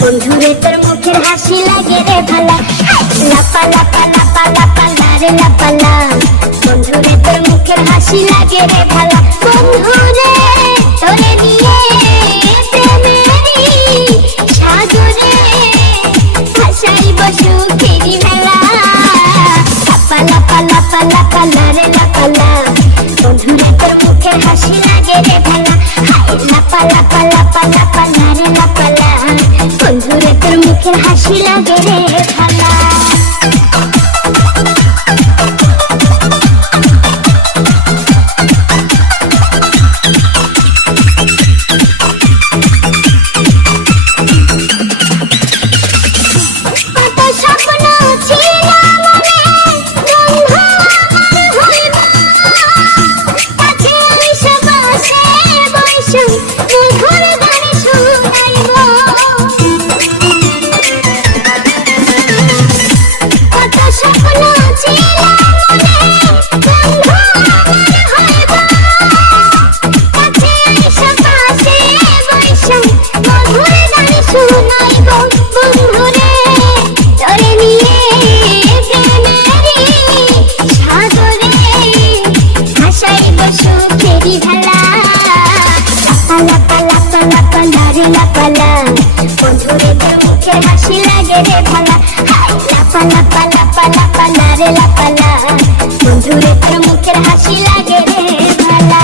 বন্ধুরে তোর মুখের হাসি লাগে রে ভালা, লাপা লাপা লাপা লাপা লারে লাপালা, বন্ধুরে তোর মুখের হাসি লাগে রে ভালা। বন্ধুরে তোরে নিয়ে প্রেমেরই সাগরে ভাসাইব সুখেরই ভেলা, লাপা লাপা লাপা লাপা লারে লাপালা, বন্ধুরে তোর মুখের হাসি লাগে রে ভালা, লাপা লাপা লাপা লাপা লারে লাপালা, বন্ধুরে তোর মুখের হাসি লাগে রে ভালা। বন্ধুরে তোর মুখের হাসি লাগে রে ভালা, লাপা লাপা লাপা লাপা লারে লাপালা, বন্ধুরে তোর মুখের হাসি লাগে রে ভালা।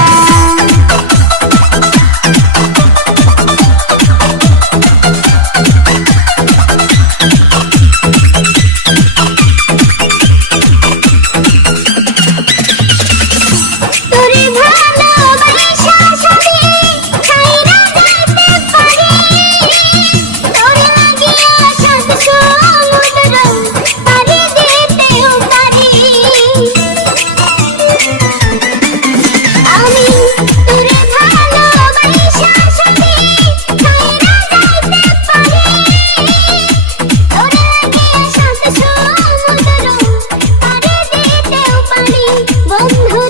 বন্ধু